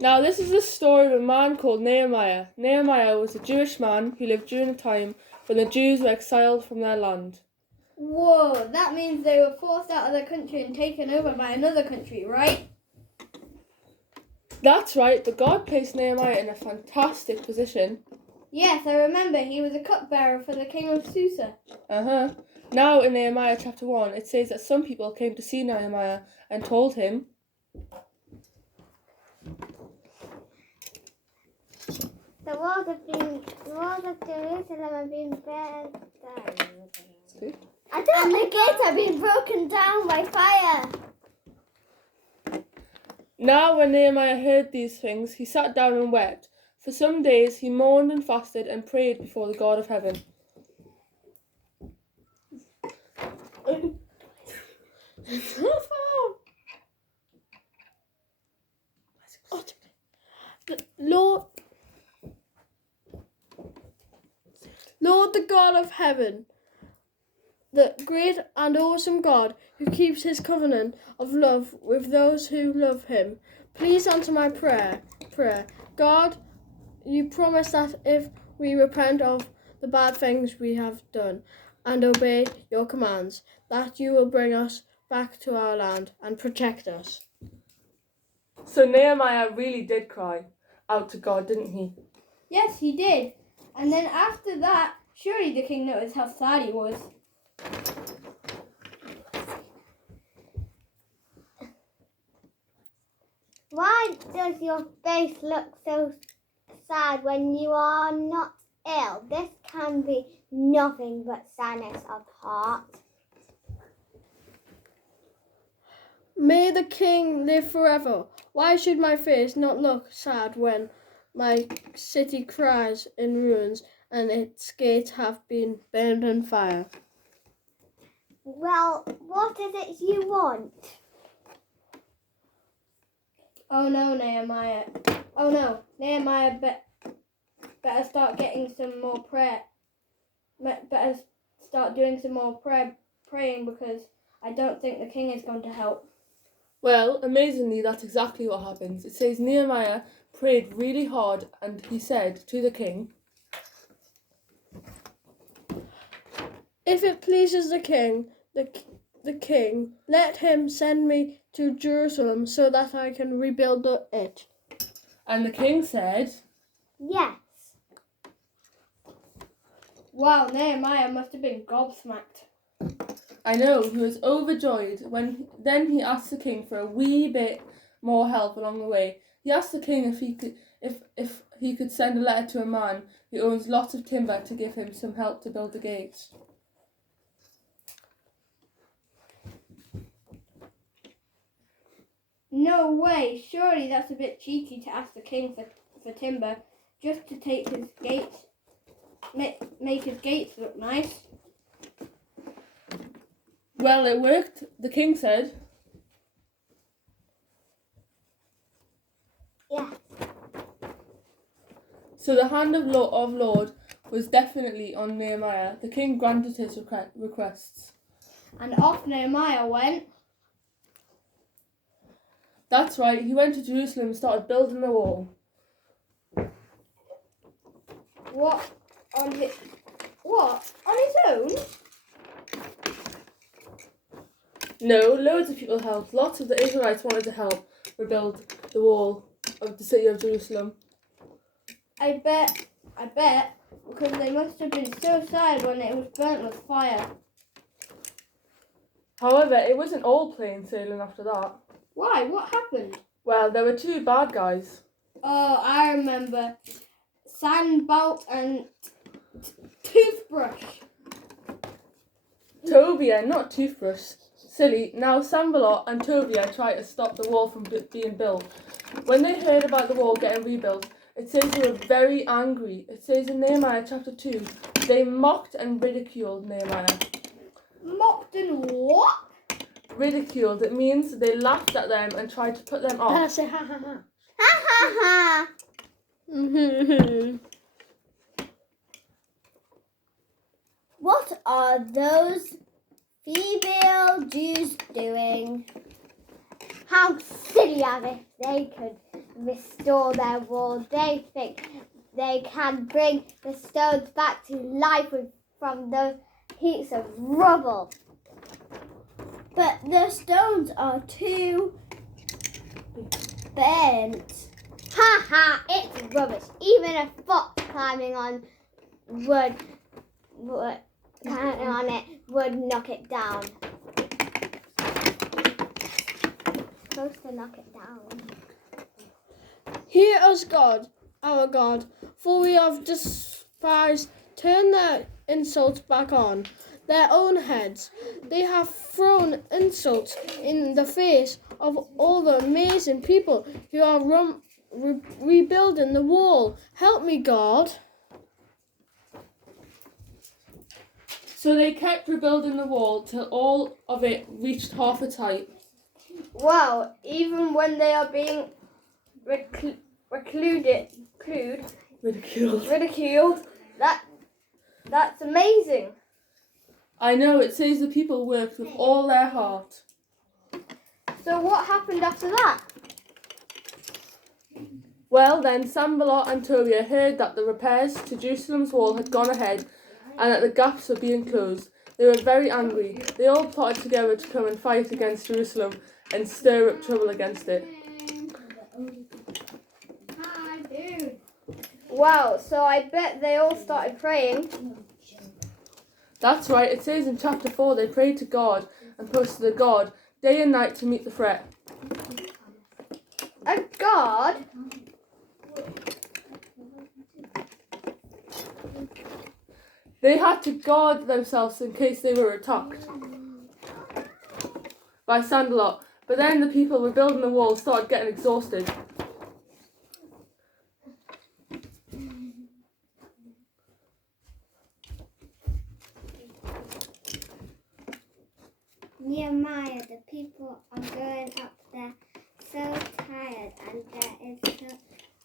Now, this is the story of a man called Nehemiah. Nehemiah was a Jewish man who lived during a time when the Jews were exiled from their land. Whoa, that means they were forced out of their country and taken over by another country, right? That's right, but God placed Nehemiah in a fantastic position. Yes, I remember he was a cupbearer for the king of Susa. Now in Nehemiah chapter 1, it says that some people came to see Nehemiah and told him, The walls of Jerusalem have been burned down. And the gates have been broken down by fire. Now when Nehemiah heard these things, he sat down and wept. For some days he mourned and fasted and prayed before the God of heaven. Lord, the God of heaven, the great and awesome God who keeps his covenant of love with those who love him, please answer my prayer. God, you promise that if we repent of the bad things we have done and obey your commands, that you will bring us back to our land and protect us. So Nehemiah really did cry out to God, didn't he? Yes, he did. And then after that, surely the king noticed how sad he was. Why does your face look so sad when you are not ill? This can be nothing but sadness of heart. May the king live forever. Why should my face not look sad when my city cries in ruins and its gates have been burned in fire? Well, what is it you want? Oh no, Nehemiah. Oh no, Nehemiah better start getting some more prayer. Better start doing some more praying because I don't think the king is going to help. Well, amazingly, that's exactly what happens. It says Nehemiah prayed really hard and he said to the king, If it pleases the king, let him send me to Jerusalem so that I can rebuild it. And the king said, Yes. Wow, Nehemiah must have been gobsmacked. I know, he was overjoyed. Then he asked the king for a wee bit more help along the way. He asked the king if he could send a letter to a man who owns lots of timber to give him some help to build the gates. No way, surely that's a bit cheeky to ask the king for timber just to take his gates, make his gates look nice. Well, it worked, the king said. Yes. So the hand of Lord was definitely on Nehemiah. The king granted his requests. And off Nehemiah went. That's right, he went to Jerusalem and started building the wall. What? On his own? No, loads of people helped. Lots of the Israelites wanted to help rebuild the wall of the city of Jerusalem. I bet, because they must have been so sad when it was burnt with fire. However, it wasn't all plain sailing after that. Why? What happened? Well, there were two bad guys. Oh, I remember. Sandbolt and toothbrush. Tobiah, not toothbrush. Silly. Now Sanballat and Tobiah tried to stop the wall from being built. When they heard about the wall getting rebuilt, it says they were very angry. It says in Nehemiah chapter 2, they mocked and ridiculed Nehemiah. Mocked and what? Ridiculed. It means they laughed at them and tried to put them off. I say ha ha ha. Ha ha ha. What are those female Jews doing? How silly of it. They could restore their wall. They think they can bring the stones back to life from those heaps of rubble. But the stones are too bent. Ha ha, it's rubbish. Even a fox climbing on climbing on it would knock it down. Supposed to knock it down. Hear us, God, our God, for we have despised. Turn their insults back on their own heads. They have thrown insults in the face of all the amazing people who are rebuilding the wall. Help me, God. So they kept rebuilding the wall till all of it reached half its height. Wow, even when they are being ridiculed, that's amazing. I know, it says the people worked with all their heart. So what happened after that? Well then, Sanballat and Tobiah heard that the repairs to Jerusalem's wall had gone ahead and that the gaps were being closed. They were very angry. They all plotted together to come and fight against Jerusalem and stir up trouble against it. Wow, so I bet they all started praying. That's right, it says in chapter 4 they prayed to God and posted to God day and night to meet the threat. A God? They had to guard themselves in case they were attacked by Sanballat. But then the people rebuilding the wall started getting exhausted. Nehemiah, the people are going up there so tired, and there is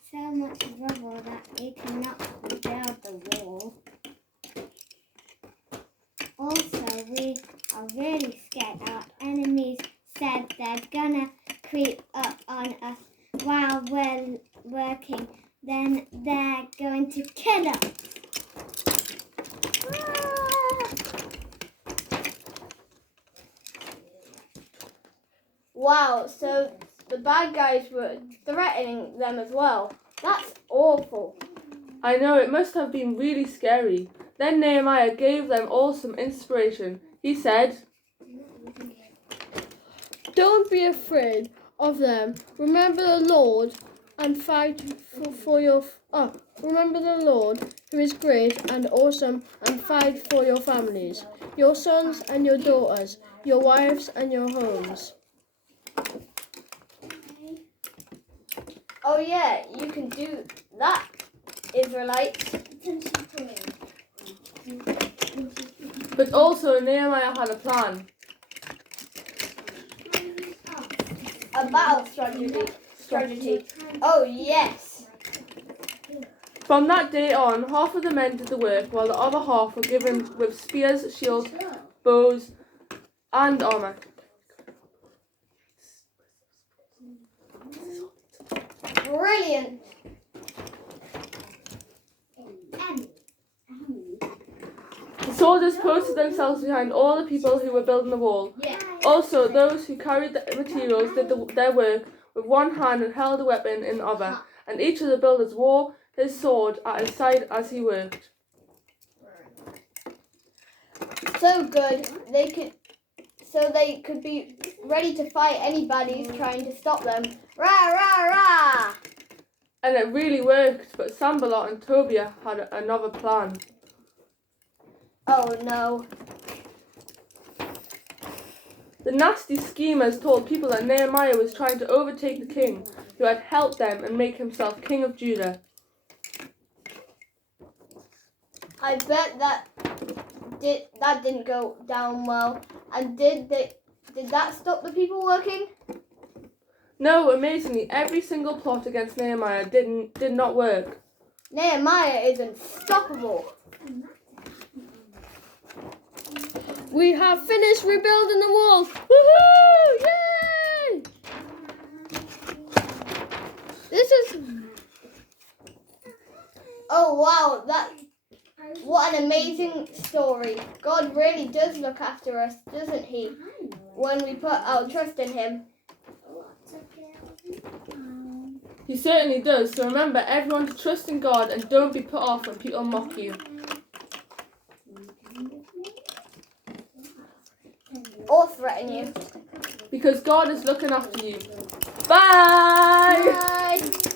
so much rubble that we cannot rebuild the wall. Also, we are really scared. Our enemies said they're gonna creep up on us while we're working. Then they're going to kill us. Wow, so the bad guys were threatening them as well. That's awful. I know, it must have been really scary. Then Nehemiah gave them all some inspiration. He said, Don't be afraid of them. Remember the Lord and fight for your. Remember the Lord, who is great and awesome, and fight for your families, your sons and your daughters, your wives and your homes. Oh yeah, you can do that, Israelites. but also Nehemiah had a plan. A battle strategy. Oh yes. From that day on, half of the men did the work, while the other half were given with spears, shields, bows, and armour. Brilliant. The soldiers posted themselves behind all the people who were building the wall. Yeah. Also, those who carried the materials did their work with one hand and held a weapon in the other, and each of the builders wore his sword at his side as he worked. So good. They could be ready to fight anybody who's trying to stop them. Rah rah rah. And it really worked, but Sanballat and Tobiah had another plan. Oh no. The nasty schemers told people that Nehemiah was trying to overtake the king, who had helped them and make himself king of Judah. I bet that didn't go down well. And did that stop the people working? No, amazingly, every single plot against Nehemiah did not work. Nehemiah is unstoppable. We have finished rebuilding the walls. Woohoo! Yay! This is Oh wow, what an amazing story. God really does look after us, doesn't he? When we put our trust in him. He certainly does. So remember, everyone to trust in God and don't be put off when people mock you. Or threaten you. Because God is looking after you. Bye! Bye.